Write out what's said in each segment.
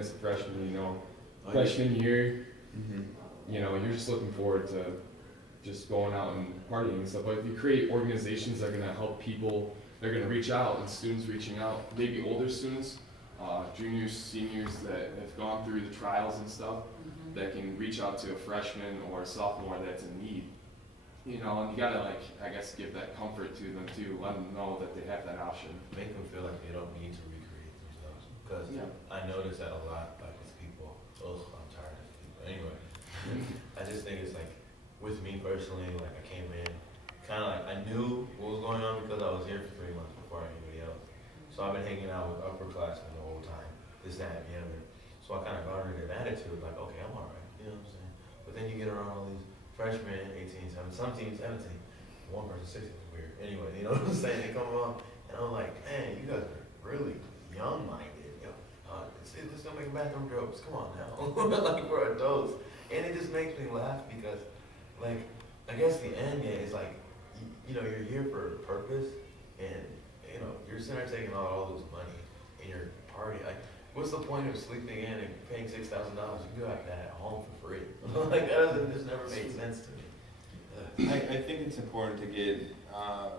as a freshman, freshman year, you're just looking forward to just going out and partying and stuff. But if you create organizations that are going to help people, they're going to reach out, and students reaching out, maybe older students, juniors, seniors that have gone through the trials and stuff, that can reach out to a freshman or a sophomore that's in need. And you gotta I guess give that comfort to them too, let them know that they have that option. Make them feel like they don't need to recreate themselves. Because I notice that a lot, with people. Oh, I'm tired of people. Anyway, I just think it's with me personally, I came in, kind of I knew what was going on because I was here for 3 months before anybody else. So I've been hanging out with upperclassmen the whole time, this, that, and the other. So I kind of garnered an attitude okay, I'm all right, you know what I'm saying? But then you get around all these freshmen, 18, 17, some teams 17, one person 16 is weird. Anyway, you know what I'm saying? They come along, and I'm like, man, you guys are really young-minded. Let's go making bathroom jokes. Come on now. We're adults. And it just makes me laugh because, I guess the end game is you're here for a purpose, and, you're sitting there taking all this money, and you're partying. What's the point of sleeping in and paying $6,000? You got that at home for free. That just never made sense to me. I think it's important to get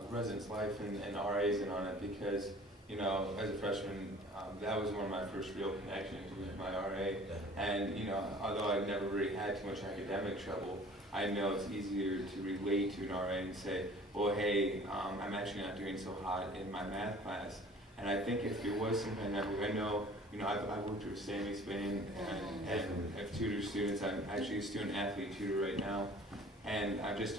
residence life and RAs in on it because, as a freshman, that was one of my first real connections with my RA. And, although I've never really had too much academic trouble, I know it's easier to relate to an RA and say, well, hey, I'm actually not doing so hot in my math class. And I think if there was some kind of network, I know, I've worked with Sammy Spain and I've tutored students. I'm actually a student athlete tutor right now. And I just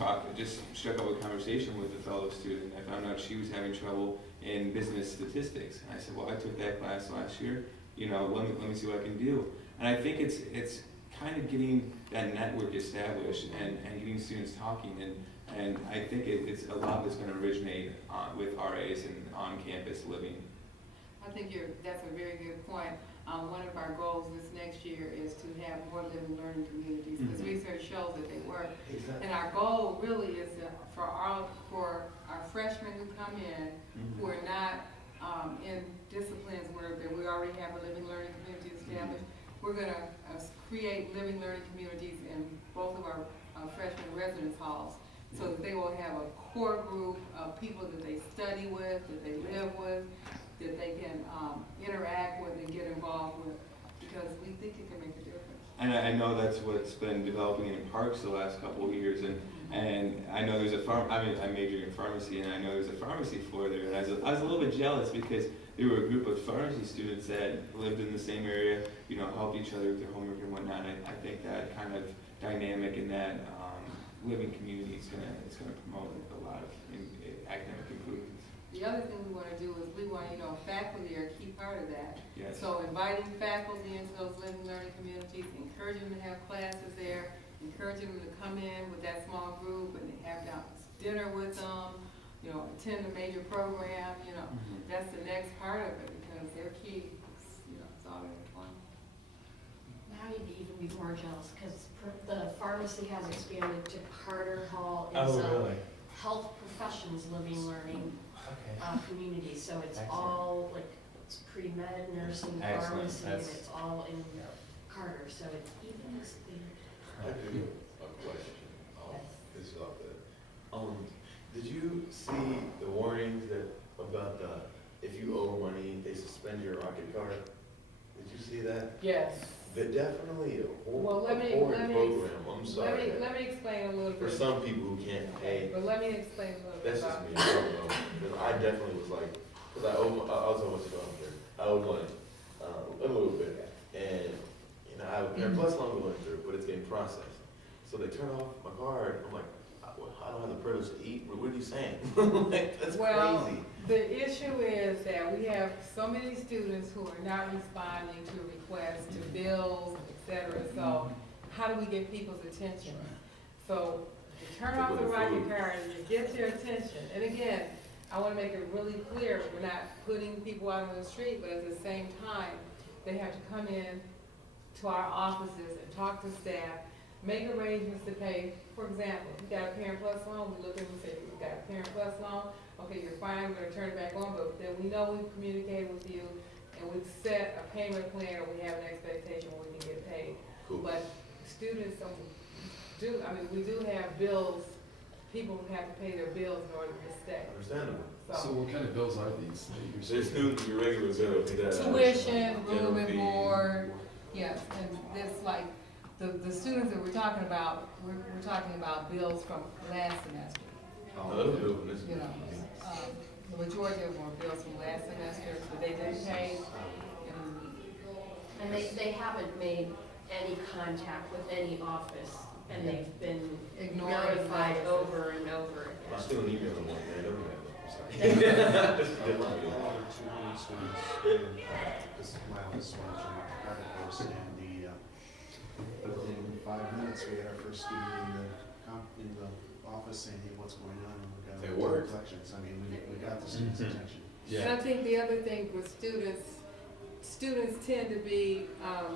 struck up a conversation with a fellow student. I found out she was having trouble in business statistics. And I said, well, I took that class last year. Let me see what I can do. And I think it's kind of getting that network established and getting students talking. And I think it's a lot that's going to originate with RAs and on-campus living. I think that's a very good point. One of our goals this next year is to have more living learning communities because research shows that they work. Exactly. And our goal really is for our freshmen who come in who are not in disciplines where we already have a living learning community established. We're going to create living learning communities in both of our freshman residence halls so that they will have a core group of people that they study with, that they live with, that they can interact with and get involved with, because we think it can make a difference. And I know that's what's been developing in parks the last couple of years, and I know there's I'm majoring in pharmacy, and I know there's a pharmacy floor there, and I was a little bit jealous because there were a group of pharmacy students that lived in the same area, helped each other with their homework and whatnot. I think that kind of dynamic in that living community is gonna promote a lot of academic improvements. The other thing we want to do is we want, faculty are a key part of that. Yes. So inviting faculty into those living learning communities, encouraging them to have classes there, encouraging them to come in with that small group and have dinner with them, attend a major program, that's the next part of it because they're key. It's all very important. Now you'd even be more jealous because the pharmacy has expanded to Carter Hall. Oh, really? Health professions living learning community. So it's Excellent. all it's pre-med, nursing, Excellent. pharmacy, and That's- it's all in Carter. So it's even as the I do have a question. This is off the. Did you see the warnings about if you owe money, they suspend your Rocket card? Did you see that? Yes. They're definitely a Well, let me program. I'm sorry. Let me explain a little For bit. some people who can't pay, But let me explain a little bit that's just about me. I don't know. Because I definitely was because I owe. I'll tell what you know. I owed money, a little bit, and I have a parent plus loan going through, but it's getting processed. So they turn off my card. I'm like, I don't have the privilege to eat. What are you saying? That's crazy. The issue is that we have so many students who are not responding to requests, to bills, etc. So how do we get people's attention? So you turn off the Rocket card and you get their attention. And again, I want to make it really clear, we're not putting people out on the street, but at the same time, they have to come in to our offices and talk to staff, make arrangements to pay. For example, if you got a Parent Plus loan, we look at them and say, you've got a Parent Plus loan, okay, you're fine, we're going to turn it back on, but then we know we've communicated with you and we set a payment plan, or we have an expectation when we can get paid. Cool. But students we do have bills, people have to pay their bills in order to stay. Understandable. So what kind of bills are these that you're There's saying? students, your regular bills. Tuition, room General and fees. board, yes, and that's like, the students that we're talking about, we're talking about bills from last semester. Another bill from this. You know, the majority of them were bills from last semester, but they didn't pay. And they haven't made any contact with any office, and they've been Ignoring notified notices. over and over I again. still need them one, man. Don't have them. Sorry. Another 200 students in this this one private course, and within 5 minutes, we had our first student in the office saying, hey, what's going on? And we got It worked. collections. I mean, we got the students' attention. And I think the other thing with students tend to be,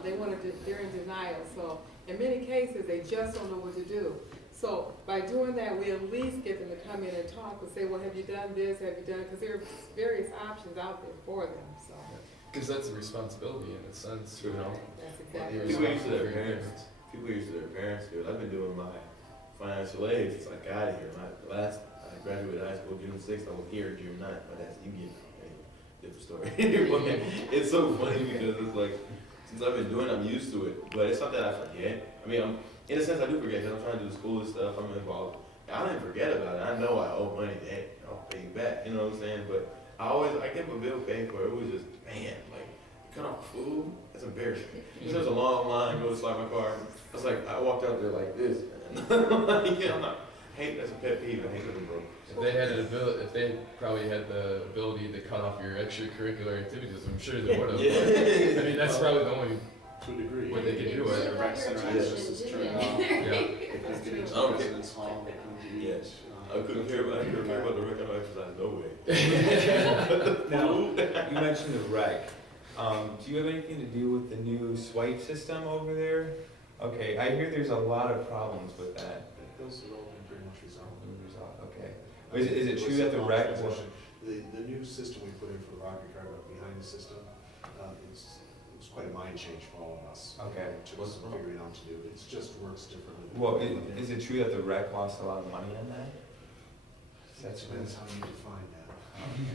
they're in denial, so in many cases, they just don't know what to do. So by doing that, we at least get them to come in and talk and say, well, have you done this, have you done, because there are various options out there for them, so. Because that's a responsibility in a sense, you know? That's exactly. You're People used to their responsible for your parents. People used to their parents do it. I've been doing my financial aid since I got here. I graduated high school June 6th. I was here June 9th, but that's you get a different story. It's so funny because it's like since I've been doing it, I'm used to it, but it's something I forget. I mean, in a sense, I do forget because I'm trying to do the school and stuff. I'm involved. I didn't forget about it. I know I owe money. I'll pay you back. You know what I'm saying? But I get my bill paid for. It was just man, like. Cut off food? That's embarrassing. There was a long line, go to slide my car. I was like, I walked out there like this. That's a pet peeve. I hate living broke. If they had if they probably had the ability to cut off your extracurricular activities, I'm sure they would have. Yeah. I mean, that's probably the only To a degree. way they could do It it. got Rec your center attention, access is didn't turned it? Yeah. If they get into Okay. residence hall, they come to Yeah. eat. I couldn't care about the rec. I don't exercise no way. Now, you mentioned the rec. Do you have anything to do with the new swipe system over there? Okay, I hear there's a lot of problems with that. Those are all been pretty much resolved. Okay. Is it true that the rec will? The new system we put in for the rocket card up behind the system, it was quite a mind change for all of us. Okay. It took us figuring out to do. It just works differently. Well, is it true that the rec lost a lot of money on that? That depends how you define that.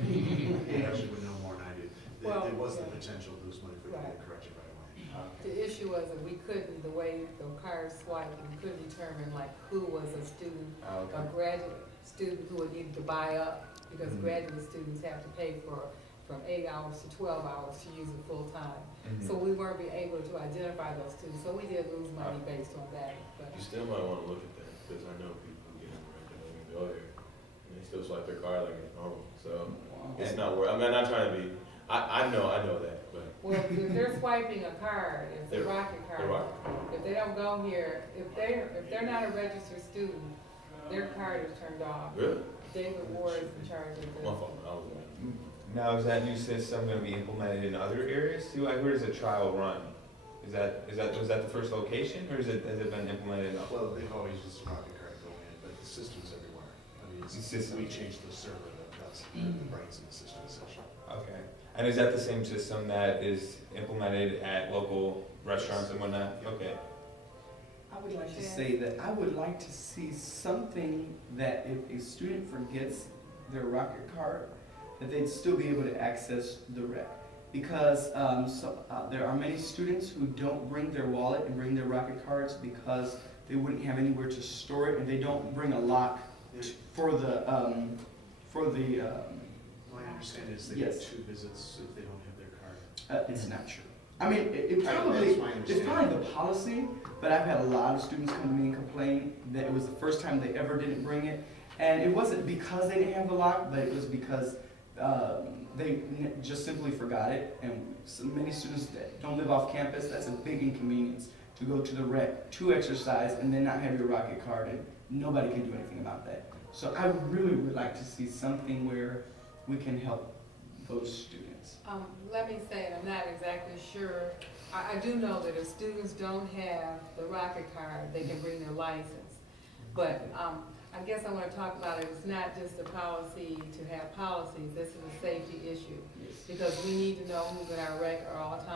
You actually would know more than I do. Well, There was the yeah. potential to lose money if we didn't Right. get corrected right away. The issue was that we couldn't, the way the cards swiped, we couldn't determine like who was a student, a Okay. graduate student who would need to buy up, because Mhm. graduate students have to pay for from 8 hours to 12 hours to use it full time. Mhm. So we weren't be able to identify those students, so we did lose money based on that, but. You still might want to look at that because I know people who get in the rec and don't even go there, and they still swipe their card like it's normal. So it's not worth. I mean, I'm not trying to be. I know that, but Well, if they're swiping a card, it's a They're- rocket card. they're rocket. If they don't go here, if they're not a registered student, their card is turned off. really, David Ward is in charge of my this. fault. I was. Now, is that new system going to be implemented in other areas too? I heard it's a trial run. Was that the first location, or has it been implemented? Well, they've always used a rocket card going in, but the system's everywhere. I mean, The system. we changed the server that's the brains in the system essentially. Okay. And is that the same system that is implemented at local restaurants and whatnot? Okay. I would like to say that I would like to see something that if a student forgets their rocket card, that they'd still be able to access the rec. Because there are many students who don't bring their wallet and bring their rocket cards because they wouldn't have anywhere to store it, and they don't bring a lock for the My understanding is they Yes. get 2 visits if they don't have their card. it's not true. I mean, it That's probably, my it's understanding. probably the policy, but I've had a lot of students come to me and complain that it was the first time they ever didn't bring it. And it wasn't because they didn't have the lock, but it was because they just simply forgot it. And so many students that don't live off campus, that's a big inconvenience to go to the rec, to exercise, and then not have your rocket card, and nobody can do anything about that. So I really would like to see something where we can help those students. Let me say, and I'm not exactly sure, I do know that if students don't have the rocket card, they can bring their license. But I guess I wanna talk about it, it's not just a policy to have policies, this is a safety issue. Because we need to know who's in our rec at all times.